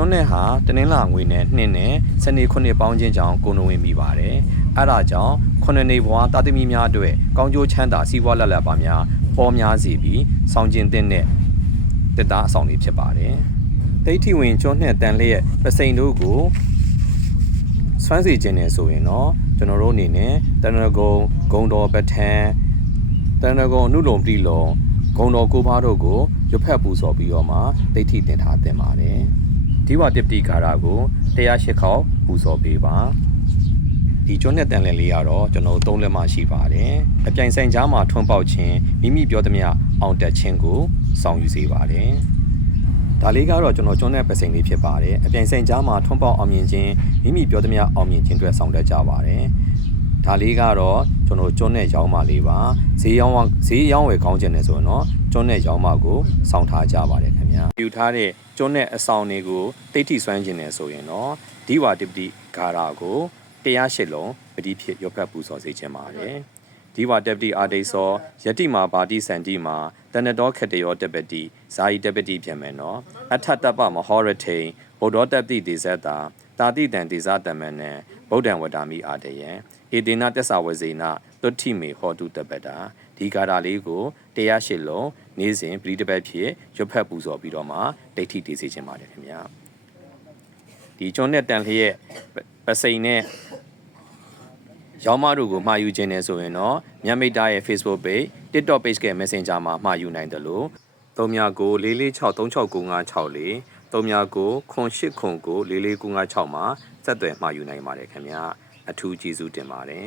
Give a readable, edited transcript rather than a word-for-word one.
ကျွန်းနဲ့ဟာတနင်္လာငွေနဲ့2နဲ့စနေ9ပေါင်းချင်းကြောင့်ကုန်ဝင်မိပါတယ်အဲ့ဒါကြောင့်9နေဘွားတာသမီများအတွက်ကောင်းကျိုးချမ်းသာစီးပွားလက်လက်ပါများပေါ်များစေပြီးဆောင်ကျင်တဲ့တက်တာအဆောင်လေးဖြစ်ပါတယ်ဒိဋ္ဌိဝင်ကျွန်းနဲ့တန်လျက်ပစိန်တို့ကိုဆွမ်းစီခြင်းနဲ့ဆိုရင်တော့ကျွန်တော်တို့အနေနဲ့တဏ္ဍကုံဂုံတော်ပဋ္ဌာန်းတဏ္ဍကုံအနုလုံတိလုံဂုံတော်ကိုးပါးတို့ကိုရွတ်ဖက်ပူဇော်ပြီးတော့မှဒိဋ္ဌိတင်ထားတင်ပါတယ်ဒီဝတ္တပတိကာရကို108ခေါက်ပူဇော်ပေးပါဒီကျွန်းနဲ့တန်လျက်လေးကတော့ကျွန်တော်3လက်မှရှိပါတယ်အပြိုင်ဆိုင်ကြားမှာထွန်းပေါက်ခြင်းမိမိပြောသမျှအောင်တက်ခြင်းကိုဆောင်ယူစေပါတယ်ဒါလေးကတော့ကျွန်တော်ကျွန်းနဲ့ပစိန်လေးဖြစ်ပါတယ်အပြိုင်ဆိုင်ကြားမှာထွန်းပေါက်အောင်မြင်ခြင်းမိမိပြောသမျှအောင်မြင်ခြင်းအတွက်ဆောင်တက်ကြပါတယ်ဒါလေးကတော့ကျွန်တော်ကျွန်းနဲ့ရောင်းမလေးပါဈေးရောင်းဝယ်ကောင်းခြင်းနဲ့ဆိုရင်တော့ကျွန်းနဲ့ရောင်းမကိုစောင့်ထားကြပါတယ်ခင်ဗျာယူထားတဲ့ကျွန်းနဲ့အဆောင်တွေကိုတိတ်ထိစွမ်းခြင်းနဲ့ဆိုရင်တော့ဒီဝတ္တပတိဂါရကို108လုံးပတိဖြစ်ရွတ်ဖက်ပူဇော်စေခြင်းပါတယ်ဒီဝတ္တပတိအာဒိသောယတိမာပါတိစန္တိမာတဏ္ဍတောခတယောတပတိဇာယိတပတိဖြစ်မယ်နော်အထတပ္ပမဟောရထိန်ဗုဒ္ဓတပတိဒေဇတ္တာတာတိတံဒေဇတမနံဗုဒ္ဓံဝတ္တာမိအာတယံဧတေနတစ္ဆဝဇေနသွတ္ထိမေဟောတုတပတ္တာဒီကာတာလေးကို108လုံးနေ့စဉ်ပရိတပတ်ဖြစ်ရွတ်ဖက်ပူဇော်ပြီးတော့မှဒိဋ္ဌိတည်စေခြင်းပါတယ်ခင်ဗျာဒီကျွန်းနဲ့တန်လျက်ပစိန်နဲ့ရောင်းမတို့ကိုမှာယူခြင်းနဲ့ဆိုရင်တော့မြတ်မိတ်တာရဲ့ Facebook page TikTok page က Messenger မှာမှာယူနိုင်တယ်လို့3994463956 3998094496မှာဆက်သွယ်မှာယူနိုင်ပါတယ်ခင်ဗျာအထူးကျေးဇူးတင်ပါတယ်